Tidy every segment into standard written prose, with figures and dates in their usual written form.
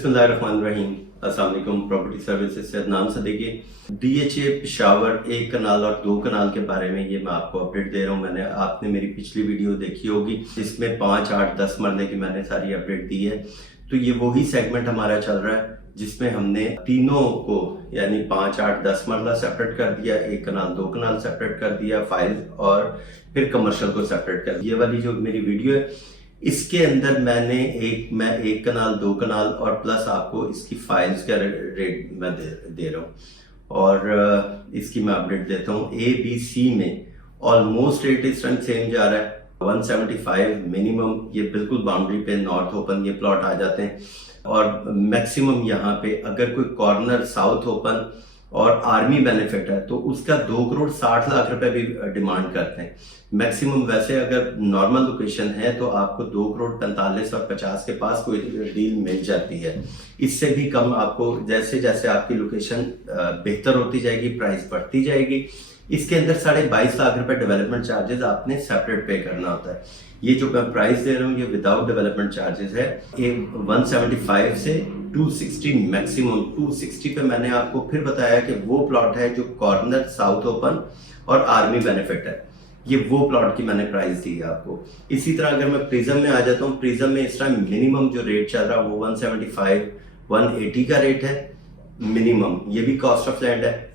बिस्मिल्लाहिर्रहमानिर्रहीम। अस्सलाम वालेकुम। प्रॉपर्टी सर्विसेज से नाम से देखिए DHA पेशावर 1 कनाल और 2 कनाल के बारे में ये मैं आपको अपडेट दे रहा हूँ। आपने मेरी पिछली वीडियो देखी होगी जिसमें 5, 8, 10 मरले की मैंने सारी अपडेट दी है। तो ये वही सेगमेंट हमारा चल रहा है जिसमें हमने तीनों को यानी 5, 8, 10 मरला सेपरेट कर दिया, 1 कनाल 2 कनाल सेपरेट कर दिया, फाइल और फिर कमर्शियल को सेपरेट कर दिया। ये वाली जो मेरी वीडियो है इसके अंदर मैं 1 कनाल 2 कनाल और प्लस आपको इसकी फाइल्स का रेट मैं दे रहा हूँ और इसकी मैं अपडेट देता हूँ। ABC में ऑलमोस्ट रेट इस टाइम सेम जा रहा है 175 मिनिमम। ये बिल्कुल बाउंड्री पे नॉर्थ ओपन ये प्लॉट आ जाते हैं और मैक्सिमम यहाँ पे अगर कोई कॉर्नर साउथ ओपन और आर्मी बेनिफिट है तो उसका 2 करोड़ 60 लाख रुपए भी डिमांड करते हैं मैक्सिमम। वैसे अगर नॉर्मल लोकेशन है तो आपको 2 करोड़ 45 और 50 के पास कोई डील मिल जाती है। इससे भी कम आपको जैसे जैसे आपकी लोकेशन बेहतर होती जाएगी प्राइस बढ़ती जाएगी। इसके अंदर 22.5 लाख रुपए डेवलपमेंट चार्जेस आपने सेपरेट पे करना होता है। ये जो मैं प्राइस दे रहा हूँ ये विदाउट डेवलपमेंट चार्जेस है। ये 175 से 260 मैक्सिमम 260 पे मैंने आपको फिर बताया कि वो प्लॉट है जो कॉर्नर साउथ ओपन और आर्मी बेनिफिट है। ये वो प्लॉट की मैंने प्राइस दी है आपको। इसी तरह अगर मैं प्रिज्म में आ जाता हूँ, प्रिज्म में इस टाइम मिनिमम जो रेट चल रहा है वो 175 180 का रेट है मिनिमम। ये भी कॉस्ट ऑफ लैंड है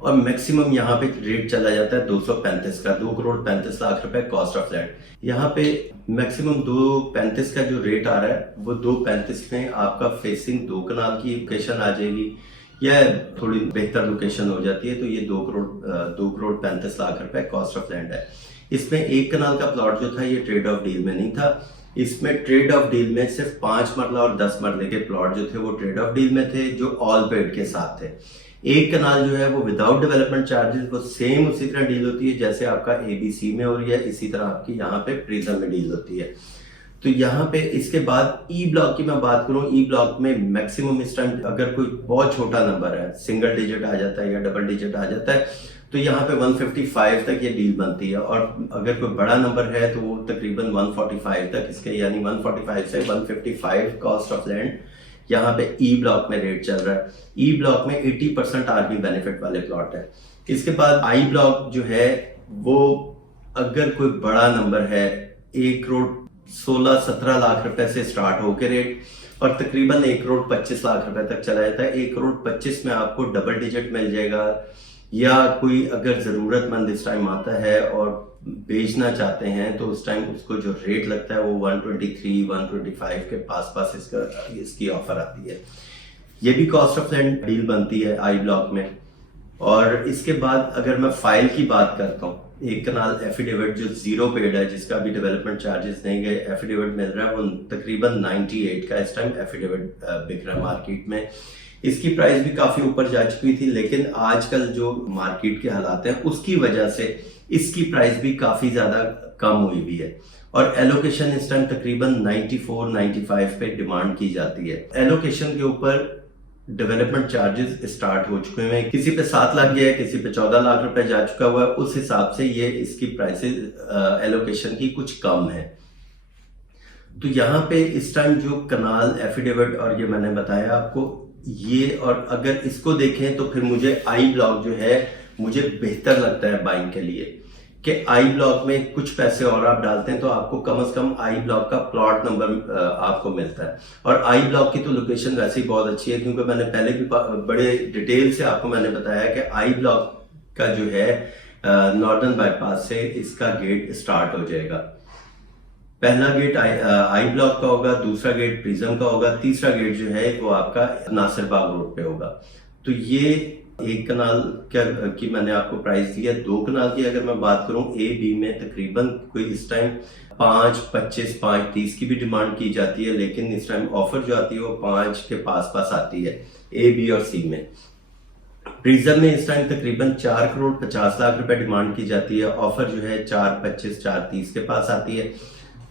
और मैक्सिमम यहाँ पे रेट चला जाता है 235 का, 2 करोड़ 35 लाख रुपए कॉस्ट ऑफ लैंड। यहाँ पे मैक्सिमम 235 का जो रेट आ रहा है वो 235 में आपका फेसिंग 2 कनाल की लोकेशन आ जाएगी या थोड़ी बेहतर लोकेशन हो जाती है तो ये 2 करोड़ 35 लाख रुपए कॉस्ट ऑफ लैंड है। इसमें 1 कनाल का प्लॉट जो था ये ट्रेड ऑफ डील में नहीं था। इसमें ट्रेड ऑफ डील में सिर्फ 5 मरला और 10 मरले के प्लॉट जो थे वो ट्रेड ऑफ डील में थे जो ऑल पेड के साथ थे। 1 कनाल जो है वो विदाउट डेवलपमेंट चार्जेस वो सेम उसी तरह डील होती है जैसे आपका ABC में हो रही है, इसी तरह आपकी यहाँ पे प्रिज्म में डील होती है। तो यहाँ पे इसके बाद ई ब्लॉक की मैं बात करूँ, ई ब्लॉक में मैक्सिमम इस टाइम अगर कोई बहुत छोटा नंबर है, सिंगल डिजिट आ जाता है या डबल डिजिट आ जाता है तो यहाँ पे 155 तक ये डील बनती है और अगर कोई बड़ा नंबर है तो वो तकरीबन 145 तक इसके यानी 145 से 155 कॉस्ट ऑफ लैंड यहाँ पे ई ब्लॉक में रेट चल रहा है। ई ब्लॉक में 80% आर्मी बेनिफिट वाले प्लॉट है। इसके बाद आई ब्लॉक जो है वो अगर कोई बड़ा नंबर है 1 करोड़ 16-17 लाख रुपए से स्टार्ट होकर रेट और तकरीबन 1 करोड़ 25 लाख रुपए तक चला जाता है। 1 करोड़ 25 में आपको डबल डिजिट मिल जाएगा या कोई अगर जरूरतमंद इस टाइम आता है और बेचना चाहते हैं तो उस टाइम उसको जो रेट लगता है वो 123 125 के पास इसकी ऑफर आती है। ये भी कॉस्ट ऑफ लैंड डील बनती है आई ब्लॉक में। और इसके बाद अगर मैं फाइल की बात करता हूँ, 1 कनाल एफिडेविट जो 0 पेड है जिसका भी डेवलपमेंट चार्जेस नहीं गए, एफिडेविट मिल रहा है वो तकरीबन 98 का इस टाइम एफिडेविट बिक रहा है मार्केट में। इसकी प्राइस भी काफी ऊपर जा चुकी थी लेकिन आजकल जो मार्केट के हालात हैं उसकी वजह से इसकी प्राइस भी काफी ज्यादा कम हुई भी है और एलोकेशन इस टाइम तकरीबन 94-95 पे डिमांड की जाती है। एलोकेशन के ऊपर डेवलपमेंट चार्जेस स्टार्ट हो चुके हैं, किसी पे 7 लाख गया है, किसी पे 14 लाख रुपए जा चुका हुआ है। उस हिसाब से ये इसकी प्राइसेस एलोकेशन की कुछ कम है। तो यहाँ पे इस टाइम जो कनाल एफिडेविट और ये मैंने बताया आपको ये, और अगर इसको देखें तो फिर मुझे आई ब्लॉक जो है मुझे बेहतर लगता है बाइंग के लिए कि आई ब्लॉक में कुछ पैसे और आप डालते हैं तो आपको कम से कम आई ब्लॉक का प्लॉट नंबर आपको मिलता है। और आई ब्लॉक की तो लोकेशन वैसे ही बहुत अच्छी है क्योंकि मैंने पहले भी बड़े डिटेल से आपको मैंने बताया कि आई ब्लॉक का जो है नॉर्दर्न बाईपास से इसका गेट स्टार्ट हो जाएगा। पहला गेट आई ब्लॉक का होगा, दूसरा गेट प्रिज्म का होगा, तीसरा गेट जो है वो आपका नासिर बाग रोड पे होगा। तो ये 1 कनाल की मैंने आपको प्राइस दी है। 2 कनाल की अगर मैं बात करूं AB में तकरीबन कोई इस टाइम 5.25 5.30 की भी डिमांड की जाती है लेकिन इस टाइम ऑफर जो आती है वो 5 के पास आती है A, B और C में। प्रिज्म में इस टाइम तकरीबन 4 करोड़ 50 लाख रुपए डिमांड की जाती है, ऑफर जो है 4.25 4.30 के पास आती है।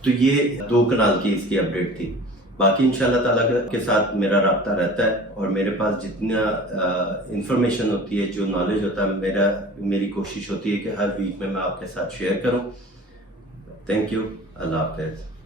तो ये 2 कनाल की इसकी अपडेट थी। बाकी इंशाल्लाह ताला के साथ मेरा राब्ता रहता है और मेरे पास जितना इंफॉर्मेशन होती है, जो नॉलेज होता है, मेरी कोशिश होती है कि हर वीक में मैं आपके साथ शेयर करूं। Thank you. अल्लाह हाफ़िज़।